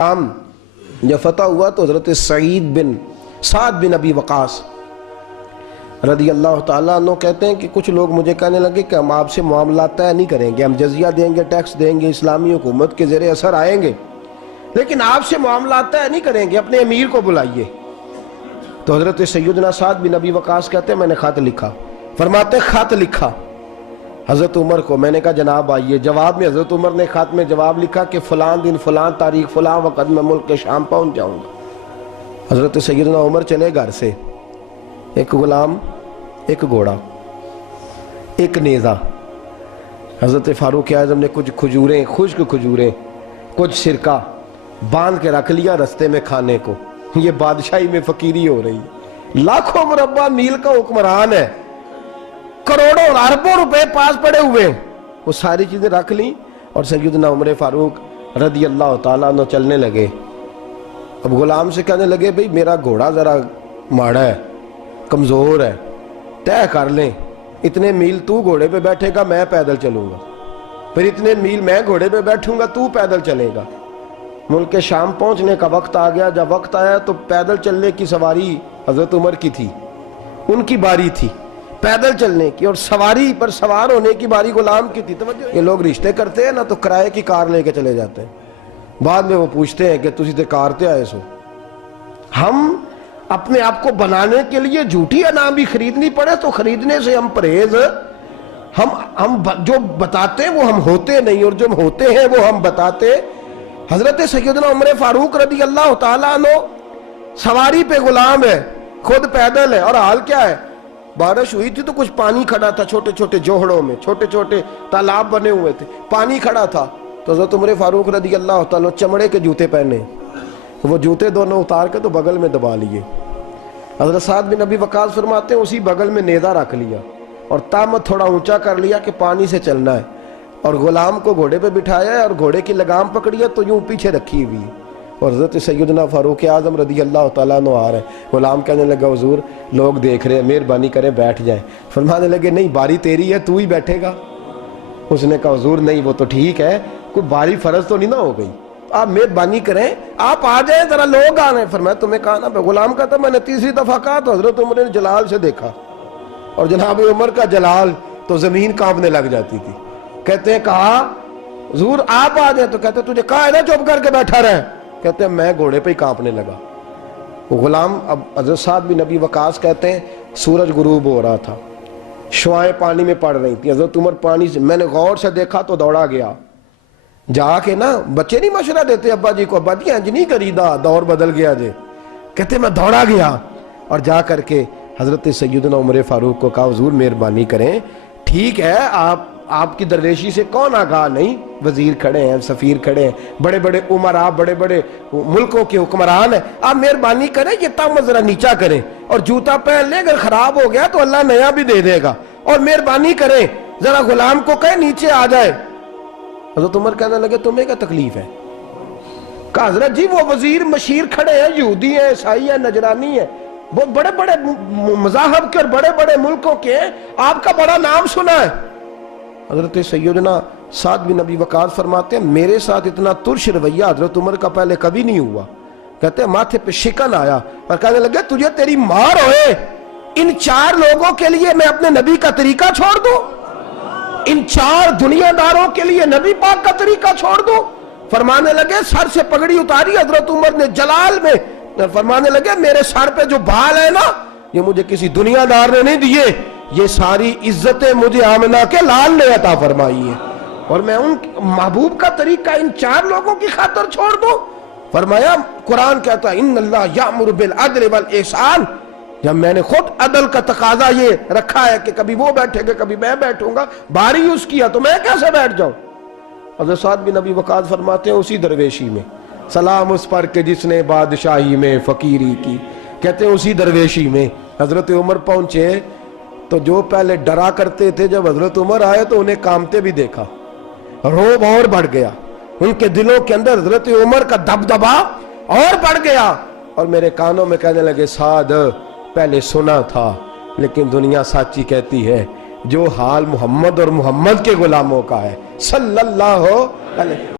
जब फतह हुआ तो हज़रत साद बिन अबी वक़ास रदी अल्लाह ताला अन्हु कहते हैं कि कुछ लोग मुझे कहने लगे कि हम आपसे मामला तय नहीं करेंगे, हम जजिया देंगे, टैक्स देंगे, इस्लामी हुकूमत के ज़ेरे असर आएंगे, लेकिन आपसे मामला तय नहीं करेंगे, अपने अमीर को बुलाइए। तो हज़रत सैयदना साद बिन अबी वक़ास कहते हैं मैंने खत लिखा। फरमाते खत लिखा हज़रत उमर को। मैंने कहा जनाब आइए। जवाब में हज़रत उमर ने खत में जवाब लिखा कि फ़लाँ दिन फ़लाँ तारीख फ़लाँ वक़्त मैं मुल्क के शाम पहुँच जाऊँगा। हज़रत सैयदना उमर चले घर से, एक गुलाम, एक घोड़ा, एक नेज़ा। हज़रत फ़ारूक आज़म ने कुछ खजूरें, खुश्क खजूरें, कुछ सिरका बांध के रख लिया रस्ते में खाने को। ये बादशाही में फ़कीरी हो रही है। लाखों मुरब्बा मील का हुक्मरान है, करोड़ों अरबों रुपए पास पड़े हुए, वो सारी चीजें रख ली और सैयदना उमर फारूक रदी अल्लाह ताला अन्हु चलने लगे। अब गुलाम से कहने लगे भाई मेरा घोड़ा जरा माड़ा है, कमजोर है, तय कर लें, इतने मील तू घोड़े पे बैठेगा, मैं पैदल चलूंगा, फिर इतने मील मैं घोड़े पे बैठूंगा, तू पैदल चलेगा। मुल्क के शाम पहुंचने का वक्त आ गया। जब वक्त आया तो पैदल चलने की सवारी हजरत उमर की थी, उनकी बारी थी पैदल चलने की, और सवारी पर सवार होने की बारी गुलाम की थी। तवज्जो, ये लोग रिश्ते करते हैं ना तो किराए की कार लेके चले जाते हैं, बाद में वो पूछते हैं कि तुसी ते कार ते आए सो। हम अपने आप को बनाने के लिए झूठी अनाम भी खरीदनी पड़े तो खरीदने से हम परहेज, हम जो बताते हैं वो हम होते नहीं, और जो हम होते हैं वो हम बताते। हजरत सैयदना उमर फारूक रदी अल्लाह ताला अन्हु सवारी पे गुलाम है, खुद पैदल है, और हाल क्या है, बारिश हुई थी तो कुछ पानी खड़ा था, छोटे छोटे जोहड़ों में छोटे छोटे तालाब बने हुए थे, पानी खड़ा था। तो हज़रत उमर फारूक रदी अल्लाह ताला चमड़े के जूते पहने, वो जूते दोनों उतार के तो बगल में दबा लिए। हज़रत साद बिन अबी वक़ास फरमाते हैं उसी बगल में नेज़ा रख लिया और तामत थोड़ा ऊंचा कर लिया कि पानी से चलना है, और गुलाम को घोड़े पे बिठाया है और घोड़े की लगाम पकड़ी है तो यूं पीछे रखी हुई है। और हज़रत सैयदना फ़ारूक आज़म रदी अल्लाह ताला अन्हु आ रहे हैं। गुलाम कहने लगा हुज़ूर लोग देख रहे हैं, मेहरबानी करें बैठ जाएं। फरमाने लगे नहीं बारी तेरी है, तू ही बैठेगा। उसने कहा हुज़ूर नहीं वो तो ठीक है, कोई बारी फ़र्ज तो नहीं ना हो गई, आप मेहरबानी करें आप आ जाएं, ज़रा लोग आ रहे हैं। फरमाया तुम्हें कहा ना। गुलाम कहता मैंने तीसरी दफ़ा कहा तो हज़रत उमर ने जलाल से देखा, और जनाब उमर का जलाल तो ज़मीन कांपने लग जाती थी। कहते हैं कहा हुज़ूर आप आ जाए, तो कहते तुझे कहा है ना चुप करके बैठा रहे। कहते हैं मैं घोड़े पे ही कांपने लगा। वो गुलाम, अब हज़रत साद बिन अबी वक़ास कहते हैं सूरज गुरूब हो रहा था, शुआएं पानी में पड़ रही थी। हज़रत उमर पानी से, मैंने गौर से देखा तो दौड़ा गया, जाके ना बच्चे नहीं मशवरा देते अब्बा जी को, अब्बा जी इंज नहीं करीदा, दौर बदल गया जे। कहते मैं दौड़ा गया और जा करके हज़रत सैयदना उमर फारूक को कहा हुज़ूर मेहरबानी करें, ठीक है आपकी दरवेशी से कौन आगाह नहीं, वजीर खड़े हैं, सफीर खड़े हैं, बड़े बड़े उमरा, बड़े बड़े मुल्कों के हुक्मरान हैं, आप मेहरबानी करें ये तामत जरा नीचा करें, और जूता पहन ले, अगर खराब हो गया तो अल्लाह नया भी दे देगा, और मेहरबानी करें जरा गुलाम को कहे नीचे आ जाए। हज़रत उमर कहने लगे तुम्हें क्या तकलीफ है? कहा हज़रत जी वो वजीर मशीर खड़े हैं, यहूदी है, ईसाई है, नजरानी है, वो बड़े बड़े मज़ाहब के और बड़े बड़े मुल्कों के, आपका बड़ा नाम सुना है। हज़रत सैयदना साद बिन अबी वक़ास फरमाते हैं मेरे साथ इतना तुर्श रवैया हज़रत उमर का पहले कभी नहीं हुआ। कहते हैं माथे पे शिकन आया और कहने लगे तुझे तेरी मार होए, इन चार लोगों के लिए मैं अपने नबी का तरीका छोड़ दूं, इन चार दुनियादारों के लिए नबी पाक का तरीका छोड़ दूं। फरमाने लगे सर से पगड़ी उतारी हज़रत उमर ने जलाल में, फरमाने लगे मेरे सर पे जो बाल है ना ये मुझे किसी दुनियादार ने नहीं दिए, ये सारी इज्जतें मुझे आमिना के लाल ने अता फरमाई है, और मैं उन महबूब का तरीका इन चार लोगों की खातिर छोड़ दूं। फरमाया कुरान कहता है इन्नल्लाह यामुरु बिल अदल वल ihsan, जब मैंने खुद अदल का तकाजा ये रखा है कि कभी वो बैठेगा कभी मैं बैठूंगा, बारी उसकी है तो मैं कैसे बैठ जाऊं। हज़रत साद बिन अबी वक़ास फरमाते हैं उसी दरवेशी में सलाम उस पर के जिसने बादशाही में फकीरी की। कहते हैं उसी दरवेशी में हजरत उमर पहुंचे तो जो पहले डरा करते थे जब हजरत उमर आए तो उन्हें कामते भी देखा, रोब और बढ़ गया, उनके दिलों के अंदर हजरत उमर का दबदबा और बढ़ गया, और मेरे कानों में कहने लगे साद पहले सुना था लेकिन दुनिया साची कहती है जो हाल मोहम्मद और मोहम्मद के गुलामों का है सल्लल्लाहु अलैहि